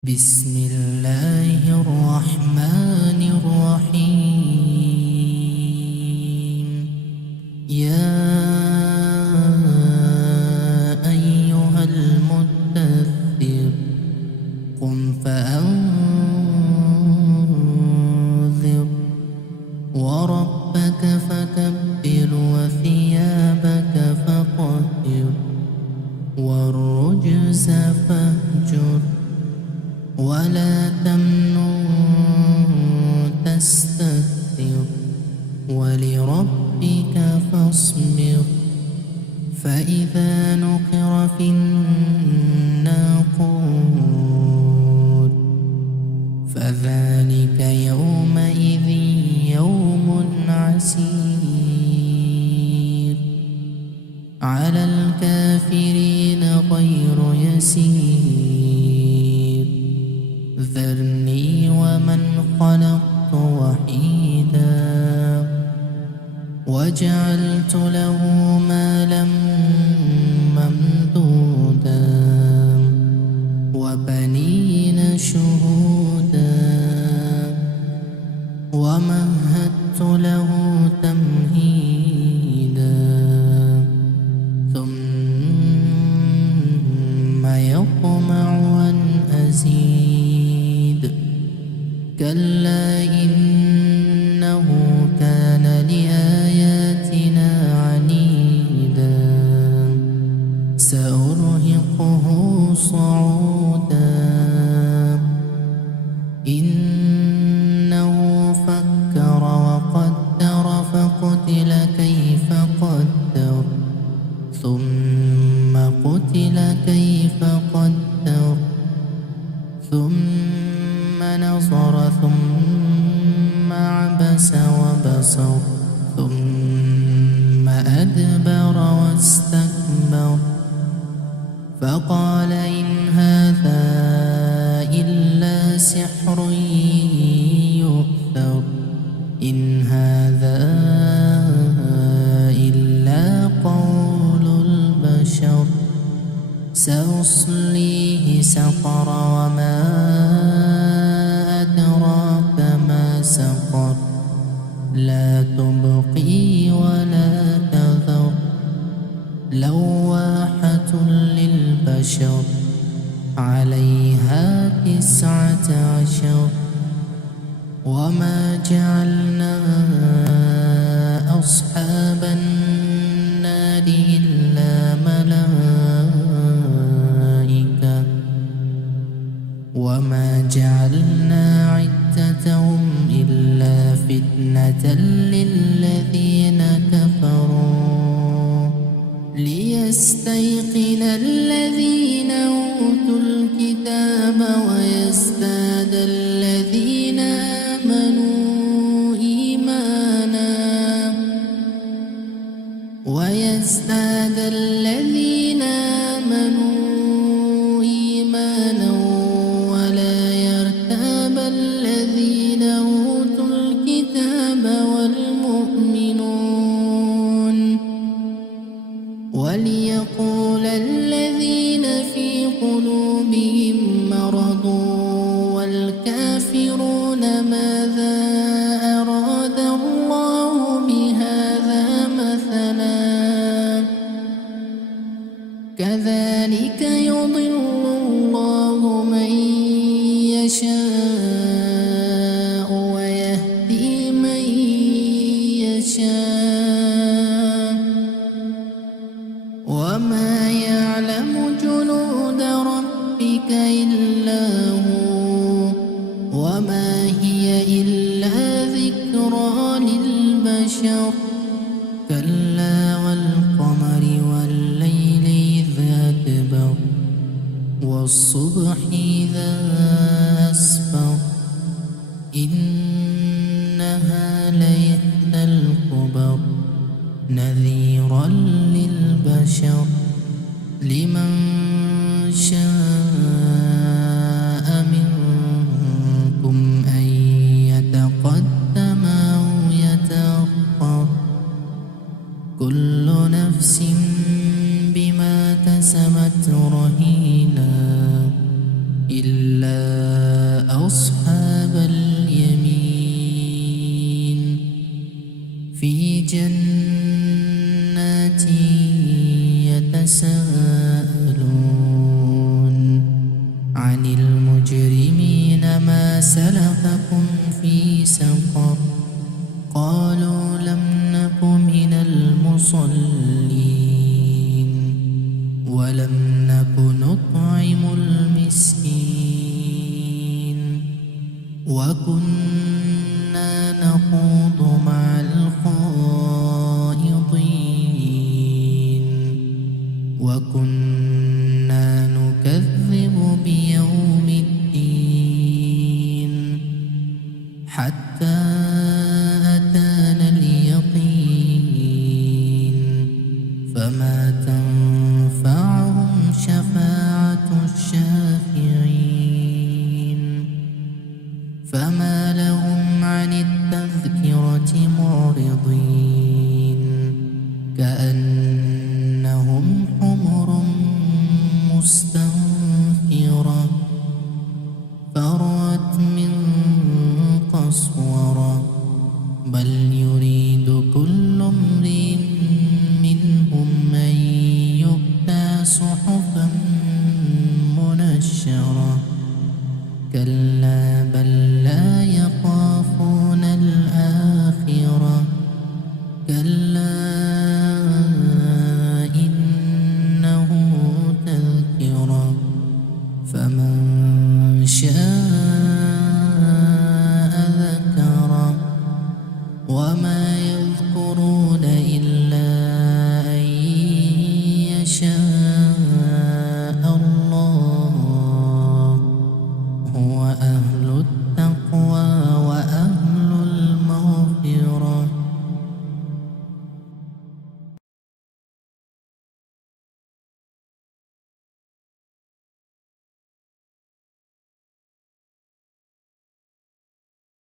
بسم الله الرحمن الرحيم. يا أيها المدثر قم فأنذر وربك فكبر وثيابك فطهر والرجز فاهجر ولا تمنن تستكثر ولربك فاصبر. فإذا نقر في الناقور فذلك يومئذ يوم عسير على الكافرين غير يسير. ذرني ومن خلقت وحيدا وجعلت له مالا ممدودا وبنين شهودا ومهدت له تمهيدا ثم يطمع أن أزيد كلا إنه كان لآياتنا عنيدا سأرهقه صعودا إنه فكر وقدر فقتل كيف قدر ثم قتل كيف قدر ثم نظر ثم عبس وبصر ثم أدبر واستكبر فقال إن هذا إلا سحر يؤثر إن هذا إلا قول البشر سأصليه سقر وما أدراك ما سقر لا تبقي ولا تذر لواحة للبشر عليها 19 وما جعلنا أصحاب النار إلا ملائكة وما جعلنا عدتهم إلا فتنة للذين كفروا ليستيقن الذين أوتوا الكتاب ويزداد الذين آمنوا إيمانا ويزداد الذين آمنوا إيمانا ولا يرتاب الذين أوتوا الكتاب والمؤمنون وليقول الذين في قلوبهم مرض والكافرون ماذا أراد الله بهذا مثلا كذلك يضل الله من يشاء ويهدي من يشاء وما يعلم جنود ربك إلا هو وما هي إلا ذكرى للبشر كلا والقمر والليل إذ أدبر والصبح إذا أسفر إنها لإحدى الكبر نذيرا للبشر لمن شاء أصحاب اليمين في جنات يتساءلون عن المجرمين ما سلككم في سقر قالوا لم نك من المصلين ولم نك نطعم المسكين وكنا نخوض مع الخائضين وكنا نكذب بيوم الدين حتى أتانا اليقين فما تنفعهم شفاعة الشافعين فما لهم عن التذكرة معرضين كأنهم حمر مستنفرة فرت من قسورة بل يريد كل امرئ منهم أن يؤتى صحفا منشرة كلا بل لا يخافون الآخرة كلا إنه تذكرة فمن شاء ذكره وما يذكرون إلا أن يشاء الله هو أهل التقوى